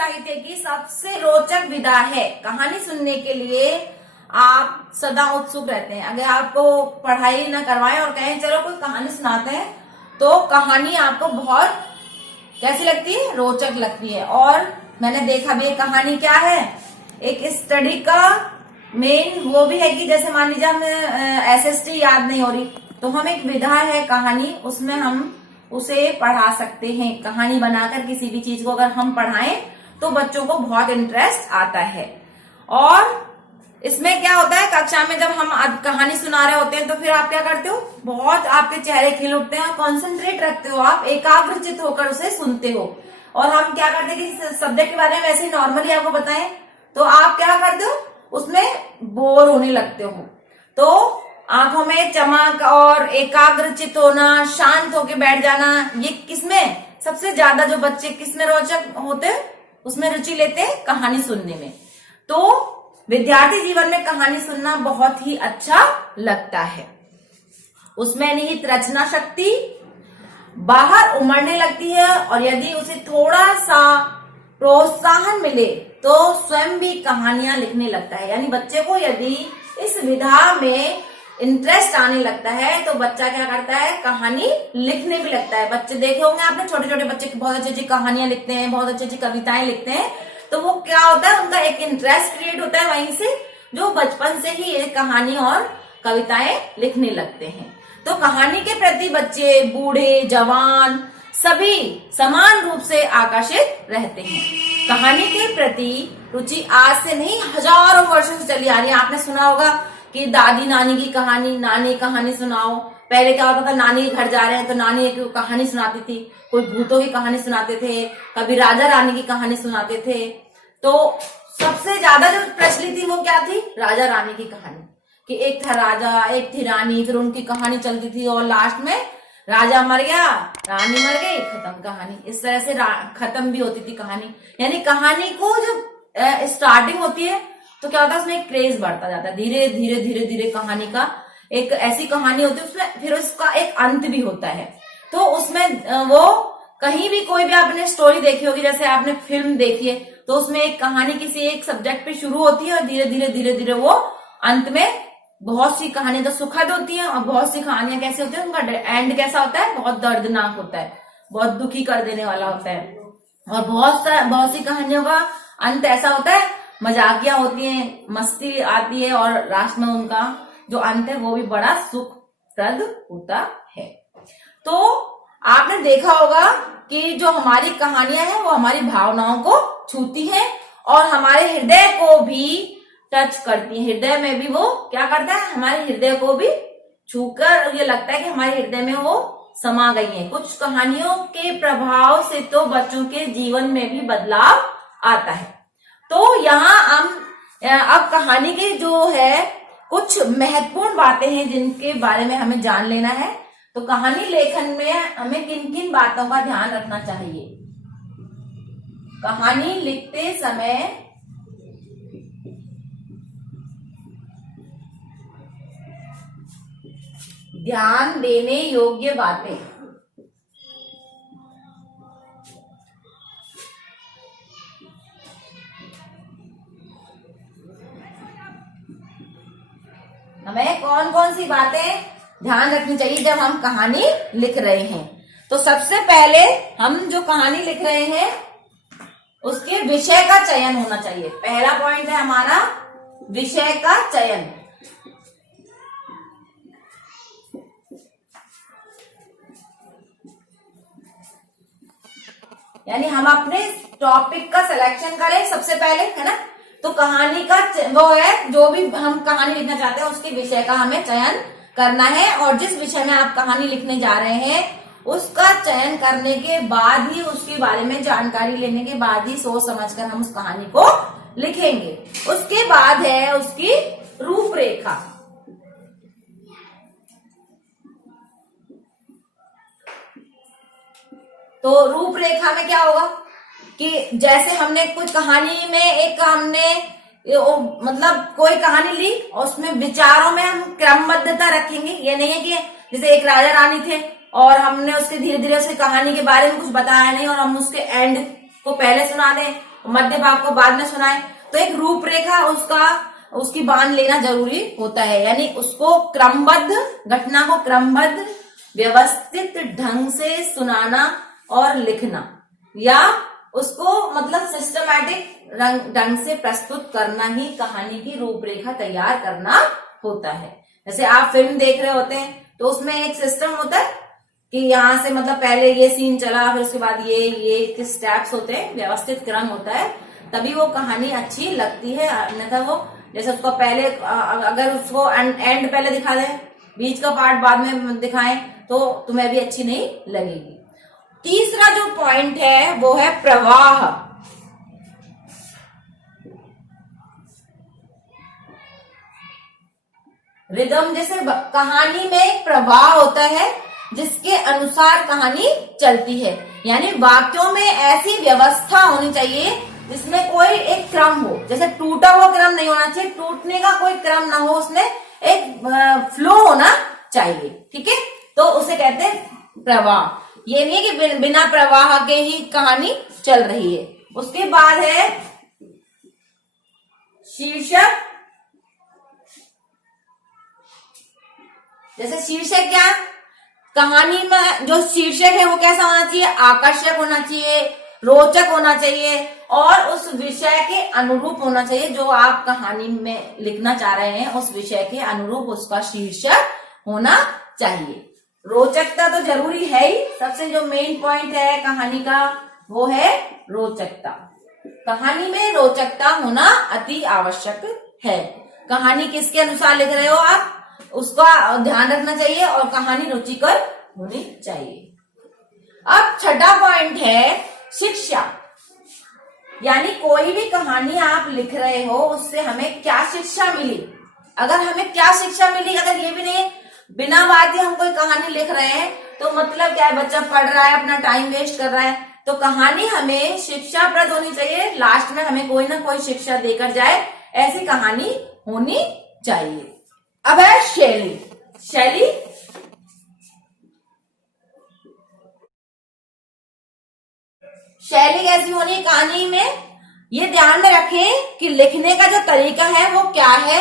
साहित्य की सबसे रोचक विधा है। कहानी सुनने के लिए आप सदा उत्सुक रहते हैं। अगर आपको पढ़ाई ना करवाएं और कहें चलो कोई कहानी सुनाते हैं, तो कहानी आपको बहुत कैसी लगती है? रोचक लगती है। और मैंने देखा भी, कहानी क्या है, एक स्टडी का मेन वो भी है कि जैसे मान लीजिए हमें एसएसटी याद नहीं हो रही, तो हम एक विधा है कहानी, उसमें हम उसे पढ़ा सकते हैं। कहानी बनाकर किसी भी चीज को अगर हम पढ़ाएं तो बच्चों को बहुत इंटरेस्ट आता है। और इसमें क्या होता है, कक्षा में जब हम कहानी सुना रहे होते हैं तो फिर आप क्या करते हो, बहुत आपके चेहरे खिल उठते हैं और कॉन्सेंट्रेट रखते हो, आप एकाग्रचित होकर उसे सुनते हो। और हम क्या करते हैं कि सब्जेक्ट के बारे में वैसे ही नॉर्मली आपको बताएं तो आप क्या करते हो, उसमें बोर होने लगते हो। तो आंखों में चमक और एकाग्रचित होना, शांत होके बैठ जाना, ये किसमें सबसे ज्यादा जो बच्चे किसमें रोचक होते हैं, उसमें रुचि लेते हैं, कहानी सुनने में। तो विद्यार्थी जीवन में कहानी सुनना बहुत ही अच्छा लगता है। उसमें निहित रचना शक्ति बाहर उमड़ने लगती है और यदि उसे थोड़ा सा प्रोत्साहन मिले तो स्वयं भी कहानियां लिखने लगता है। यानी बच्चे को यदि इस विधा में इंटरेस्ट आने लगता है तो बच्चा क्या करता है, कहानी लिखने भी लगता है। बच्चे देखे होंगे आपने, छोटे छोटे बच्चे बहुत अच्छी अच्छी कहानियां लिखते हैं, बहुत अच्छी अच्छी कविताएं लिखते हैं। तो वो क्या होता है, उनका एक इंटरेस्ट क्रिएट होता है वहीं से, जो बचपन से ही ये कहानी और कविताएं लिखने लगते हैं। तो कहानी के प्रति बच्चे, बूढ़े, जवान सभी समान रूप से आकर्षित रहते हैं। कहानी के प्रति रुचि आज से नहीं, हजारों वर्षों से चली आ रही है। आपने सुना होगा कि दादी नानी की कहानी, नानी कहानी सुनाओ। पहले क्या होता था, नानी के घर जा रहे हैं तो नानी एक कहानी सुनाती थी, कोई भूतों की कहानी सुनाते थे, कभी राजा रानी की कहानी सुनाते थे। तो सबसे ज्यादा जो प्रचलित थी वो क्या थी, राजा रानी की कहानी, कि एक था राजा, एक थी रानी, फिर उनकी कहानी चलती थी और लास्ट में राजा मर गया, रानी मर गई, खत्म कहानी। इस तरह से खत्म भी होती थी कहानी। यानी कहानी को जब स्टार्टिंग होती है तो क्या होता है, उसमें एक क्रेज बढ़ता जाता है, धीरे धीरे धीरे धीरे कहानी का एक ऐसी कहानी होती है, उसमें फिर उसका एक अंत भी होता है। तो उसमें वो कहीं भी कोई भी आपने स्टोरी देखी होगी, जैसे आपने फिल्म देखी है, तो उसमें एक कहानी किसी एक सब्जेक्ट पे शुरू होती है और धीरे धीरे धीरे धीरे वो अंत में बहुत सी कहानियां तो सुखद होती हैं और बहुत सी कहानियां कैसे होती है, उनका एंड कैसा होता है, बहुत दर्दनाक होता है, बहुत दुखी कर देने वाला होता है। और बहुत सी कहानियों का अंत ऐसा होता है, मजाकिया होती है, मस्ती आती है और लास्ट में उनका जो अंत है वो भी बड़ा सुखप्रद होता है। तो आपने देखा होगा कि जो हमारी कहानियां हैं वो हमारी भावनाओं को छूती हैं और हमारे हृदय को भी टच करती है। हृदय में भी वो क्या करता है, हमारे हृदय को भी छूकर ये लगता है कि हमारे हृदय में वो समा गई है। कुछ कहानियों के प्रभाव से तो बच्चों के जीवन में भी बदलाव आता है। तो यहाँ हम अब कहानी की जो है कुछ महत्वपूर्ण बातें हैं जिनके बारे में हमें जान लेना है। तो कहानी लेखन में हमें किन किन बातों का ध्यान रखना चाहिए। कहानी लिखते समय ध्यान देने योग्य बातें। हमें कौन कौन सी बातें ध्यान रखनी चाहिए जब हम कहानी लिख रहे हैं। तो सबसे पहले हम जो कहानी लिख रहे हैं उसके विषय का चयन होना चाहिए। पहला पॉइंट है हमारा विषय का चयन। यानी हम अपने टॉपिक का सिलेक्शन करें सबसे पहले, है ना। तो कहानी का वो है, जो भी हम कहानी लिखना चाहते हैं उसके विषय का हमें चयन करना है। और जिस विषय में आप कहानी लिखने जा रहे हैं उसका चयन करने के बाद ही, उसके बारे में जानकारी लेने के बाद ही सोच समझकर हम उस कहानी को लिखेंगे। उसके बाद है उसकी रूपरेखा। तो रूपरेखा में क्या होगा कि जैसे हमने कुछ कहानी में एक हमने मतलब कोई कहानी ली और उसमें विचारों में हम क्रमबद्धता रखेंगे। ये नहीं है कि जैसे एक राजा रानी थे और हमने उसके धीरे धीरे उसकी कहानी के बारे में कुछ बताया नहीं और हम उसके एंड को पहले सुना दें, मध्य भाग को बाद में सुनाएं, तो एक रूपरेखा उसकी बांध लेना जरूरी होता है। यानी उसको क्रमबद्ध, घटना को क्रमबद्ध व्यवस्थित ढंग से सुनाना और लिखना, या उसको मतलब सिस्टमैटिक ढंग से प्रस्तुत करना ही कहानी की रूपरेखा तैयार करना होता है। जैसे आप फिल्म देख रहे होते हैं तो उसमें एक सिस्टम होता है कि यहाँ से मतलब पहले ये सीन चला, फिर उसके बाद ये स्टेप्स होते हैं, व्यवस्थित क्रम होता है, तभी वो कहानी अच्छी लगती है। अन्यथा वो जैसे उसको पहले अगर उसको एंड पहले दिखा दें, बीच का पार्ट बाद में दिखाएं, तो तुम्हें भी अच्छी नहीं लगेगी। तीसरा जो पॉइंट है वो है प्रवाह। रिदम, जैसे कहानी में एक प्रवाह होता है जिसके अनुसार कहानी चलती है। यानी वाक्यों में ऐसी व्यवस्था होनी चाहिए जिसमें कोई एक क्रम हो। जैसे टूटा हुआ क्रम नहीं होना चाहिए, टूटने का कोई क्रम ना हो, उसमें एक फ्लो होना चाहिए। ठीक है, तो उसे कहते हैं प्रवाह। ये नहीं है कि बिना प्रवाह के ही कहानी चल रही है। उसके बाद है शीर्षक। जैसे शीर्षक क्या, कहानी में जो शीर्षक है वो कैसा होना चाहिए, आकर्षक होना चाहिए, रोचक होना चाहिए और उस विषय के अनुरूप होना चाहिए। जो आप कहानी में लिखना चाह रहे हैं उस विषय के अनुरूप उसका शीर्षक होना चाहिए। रोचकता तो जरूरी है ही, सबसे जो मेन पॉइंट है कहानी का वो है रोचकता। कहानी में रोचकता होना अति आवश्यक है। कहानी किसके अनुसार लिख रहे हो आप, उसका ध्यान रखना चाहिए और कहानी रुचिकर होनी चाहिए। अब छठा पॉइंट है शिक्षा। यानी कोई भी कहानी आप लिख रहे हो उससे हमें क्या शिक्षा मिली। अगर हमें क्या शिक्षा मिली, अगर ये भी नहीं, बिना बात ही हम कोई कहानी लिख रहे हैं तो मतलब क्या है, बच्चा पढ़ रहा है, अपना टाइम वेस्ट कर रहा है। तो कहानी हमें शिक्षाप्रद होनी चाहिए, लास्ट में हमें कोई ना कोई शिक्षा देकर जाए, ऐसी कहानी होनी चाहिए। अब है शैली। शैली शैली कैसी होनी है कहानी में, ये ध्यान में रखें कि लिखने का जो तरीका है वो क्या है।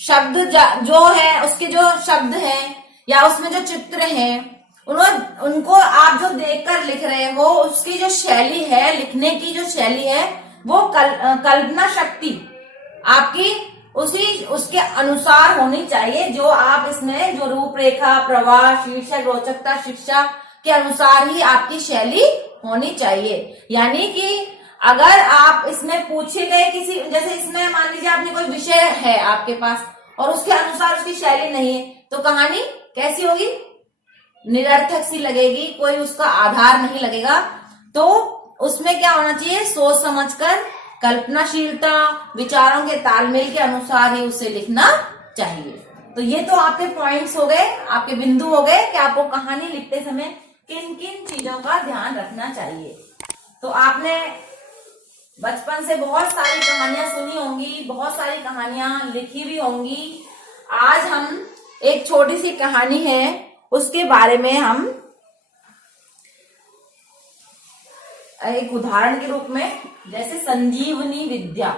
शब्द जो है, उसके जो शब्द हैं या उसमें जो चित्र हैं, उनको आप जो देखकर लिख रहे हो, उसकी जो शैली है, लिखने की जो शैली है, वो कल्पना शक्ति आपकी उसके अनुसार होनी चाहिए। जो आप इसमें जो रूपरेखा, प्रवाह, शीर्षक, रोचकता, शिक्षा के अनुसार ही आपकी शैली होनी चाहिए। यानी कि अगर आप इसमें पूछे गए किसी, जैसे इसमें मान लीजिए आपने कोई विषय है आपके पास और उसके अनुसार उसकी शैली नहीं है, तो कहानी कैसी होगी, निरर्थक सी लगेगी, कोई उसका आधार नहीं लगेगा। तो उसमें क्या होना चाहिए, सोच समझकर, कल्पनाशीलता, विचारों के तालमेल के अनुसार ही उसे लिखना चाहिए। तो ये तो आपके पॉइंट्स हो गए, आपके बिंदु हो गए कि आपको कहानी लिखते समय किन किन चीजों का ध्यान रखना चाहिए। तो आपने बचपन से बहुत सारी कहानियां सुनी होंगी, बहुत सारी कहानियां लिखी भी होंगी। आज हम एक छोटी सी कहानी है उसके बारे में हम एक उदाहरण के रूप में, जैसे संजीवनी विद्या।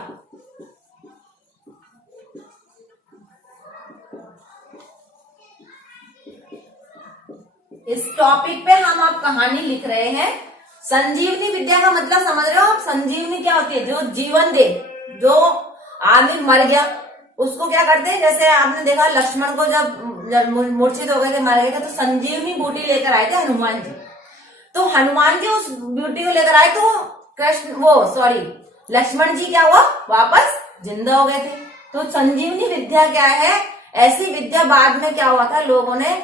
इस टॉपिक पे हम अब कहानी लिख रहे हैं। संजीवनी विद्या का मतलब समझ रहे हो आप, संजीवनी क्या होती है, जो जीवन दे। जो आदमी मर गया उसको क्या करते हैं, जैसे आपने देखा लक्ष्मण को जब मूर्छित हो गए थे, मर गए थे, तो संजीवनी बूटी लेकर आए थे हनुमान जी। तो हनुमान जी उस बूटी को लेकर आए तो लक्ष्मण जी क्या हुआ, वापस जिंदा हो गए थे। तो संजीवनी विद्या क्या है, ऐसी विद्या बाद में क्या हुआ था, लोगों ने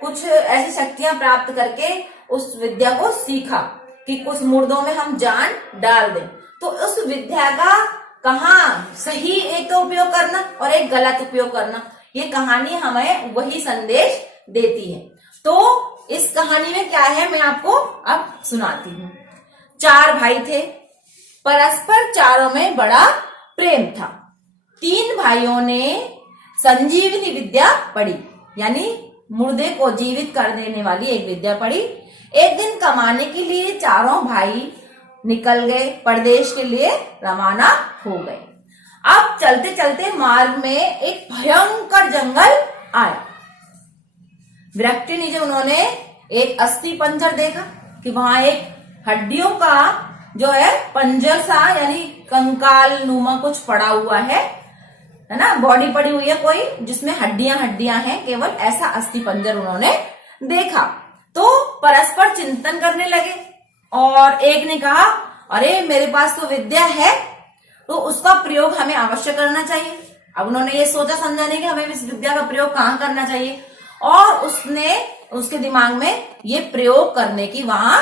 कुछ ऐसी शक्तियां प्राप्त करके उस विद्या को सीखा कि कुछ मुर्दों में हम जान डाल दें। तो उस विद्या का कहाँ सही एक तो उपयोग करना और एक गलत उपयोग करना, ये कहानी हमें वही संदेश देती है। तो इस कहानी में क्या है मैं आपको अब सुनाती हूँ। 4 भाई थे, परस्पर चारों में बड़ा प्रेम था। 3 भाइयों ने संजीवनी विद्या पढ़ी, यानी मुर्दे को जीवित कर देने वाली एक विद्या पढ़ी। एक दिन कमाने के लिए चारों भाई निकल गए, परदेश के लिए रवाना हो गए। अब चलते चलते मार्ग में एक भयंकर जंगल आया। वृक्ष के नीचे उन्होंने एक अस्थि पंजर देखा कि वहां एक हड्डियों का जो है पंजर सा, यानी कंकाल नुमा कुछ पड़ा हुआ है ना, बॉडी पड़ी हुई है कोई जिसमें हड्डियां हड्डियां हैं केवल, ऐसा अस्थि पंजर उन्होंने देखा। तो परस्पर चिंतन करने लगे और एक ने कहा, अरे मेरे पास तो विद्या है, तो उसका प्रयोग हमें अवश्य करना चाहिए। अब उन्होंने ये सोचा समझा नहीं कि हमें इस विद्या का प्रयोग कहाँ करना चाहिए, और उसके दिमाग में ये प्रयोग करने की वहां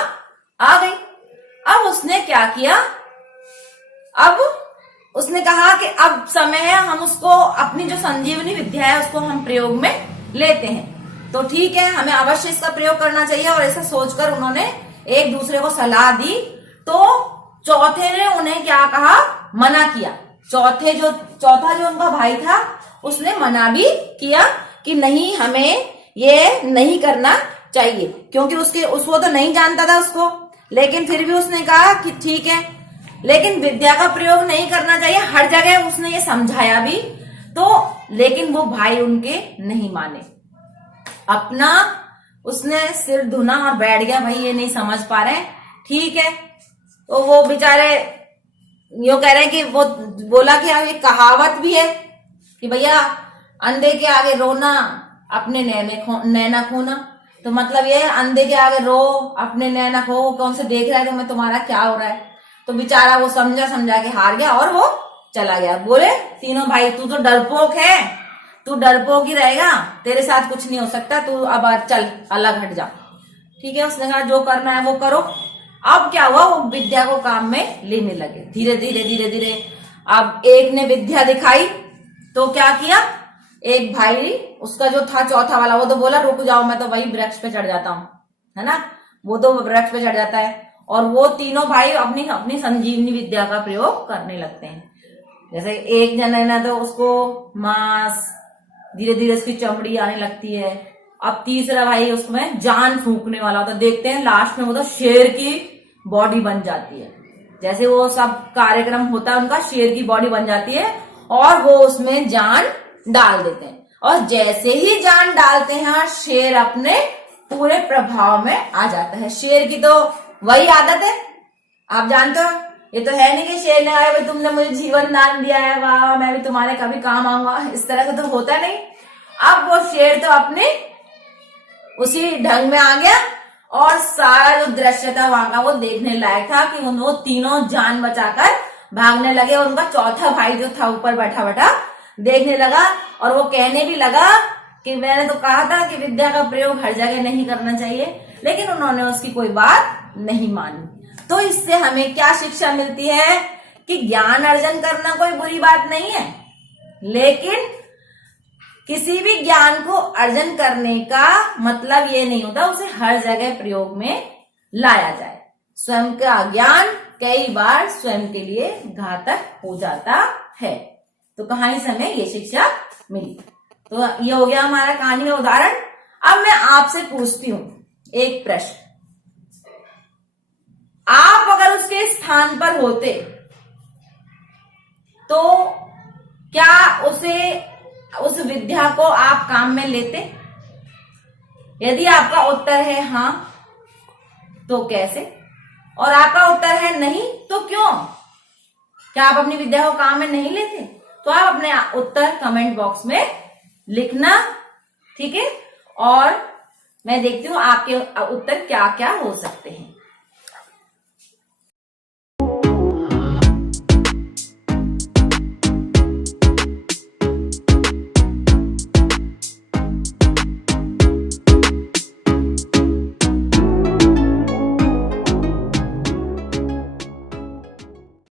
आ गई। अब उसने क्या किया, अब उसने कहा कि अब समय है, हम उसको अपनी जो संजीवनी विद्या है उसको हम प्रयोग में लेते हैं, तो ठीक है हमें अवश्य इसका प्रयोग करना चाहिए। और ऐसा सोचकर उन्होंने एक दूसरे को सलाह दी। तो चौथे ने उन्हें क्या कहा, मना किया। चौथा जो उनका भाई था उसने मना भी किया कि नहीं, हमें ये नहीं करना चाहिए, क्योंकि उसको तो नहीं जानता था उसको, लेकिन फिर भी उसने कहा कि ठीक है, लेकिन विद्या का प्रयोग नहीं करना चाहिए, हर जगह उसने ये समझाया भी। तो लेकिन वो भाई उनके नहीं माने, अपना उसने सिर धुना और बैठ गया, भाई ये नहीं समझ पा रहे, ठीक है। तो वो बेचारे यो कह रहे हैं कि वो बोला कि ये कहावत भी है कि भैया अंधे के आगे रोना, अपने नैना खोना। तो मतलब ये अंधे के आगे रो, अपने नैना खो, कौन से देख रहा है तुम्हें, तुम्हारा क्या हो रहा है। तो बेचारा वो समझा के हार गया और वो चला गया। बोले तीनों भाई, तू तो डरपोक है, तू डरपोक ही रहेगा, तेरे साथ कुछ नहीं हो सकता, तू अब चल अलग हट जा। ठीक है, उसने कहा जो करना है वो करो। अब क्या हुआ, वो विद्या को काम में लेने लगे धीरे धीरे। अब एक ने विद्या दिखाई तो क्या किया, एक भाई उसका जो था चौथा वाला, वो तो बोला रुक जाओ, मैं तो वही वृक्ष पे चढ़ जाता हूँ, है ना, वो तो वृक्ष पे चढ़ जाता है। और वो तीनों भाई अपनी संजीवनी विद्या का प्रयोग करने लगते हैं। जैसे एक जन है ना, तो उसको मांस, धीरे धीरे उसकी चमड़ी आने लगती है। अब तीसरा भाई उसमें जान फूंकने वाला होता है, देखते हैं लास्ट में वो तो शेर की बॉडी बन जाती है। जैसे वो सब कार्यक्रम होता है उनका, शेर की बॉडी बन जाती है और वो उसमें जान डाल देते हैं। और जैसे ही जान डालते हैं, शेर अपने पूरे प्रभाव में आ जाता है। शेर की तो वही आदत है, आप जानते हो, ये तो है नहीं कि शेर ने आया भाई तुमने मुझे जीवन दान दिया है, वाह मैं भी तुम्हारे कभी काम आऊंगा, इस तरह का तो होता नहीं। अब वो शेर तो अपने उसी ढंग में आ गया और सारा जो दृश्य था वहां का वो देखने लायक था कि वो तीनों जान बचाकर भागने लगे। और उनका चौथा भाई जो था ऊपर बैठा देखने लगा और वो कहने भी लगा कि मैंने तो कहा था कि विद्या का प्रयोग हर जगह नहीं करना चाहिए, लेकिन उन्होंने उसकी कोई बात नहीं मानी। तो इससे हमें क्या शिक्षा मिलती है कि ज्ञान अर्जन करना कोई बुरी बात नहीं है, लेकिन किसी भी ज्ञान को अर्जन करने का मतलब ये नहीं होता उसे हर जगह प्रयोग में लाया जाए। स्वयं का ज्ञान कई बार स्वयं के लिए घातक हो जाता है। तो कहानी से हमें ये शिक्षा मिली। तो ये हो गया हमारा कहानी का उदाहरण। अब मैं आपसे पूछती हूं एक प्रश्न, आप अगर उसके स्थान पर होते तो क्या उस विद्या को आप काम में लेते? यदि आपका उत्तर है हाँ तो कैसे, और आपका उत्तर है नहीं तो क्यों? क्या आप अपनी विद्या को काम में नहीं लेते? तो आप अपने उत्तर कमेंट बॉक्स में लिखना, ठीक है, और मैं देखती हूँ आपके उत्तर क्या क्या हो सकते हैं।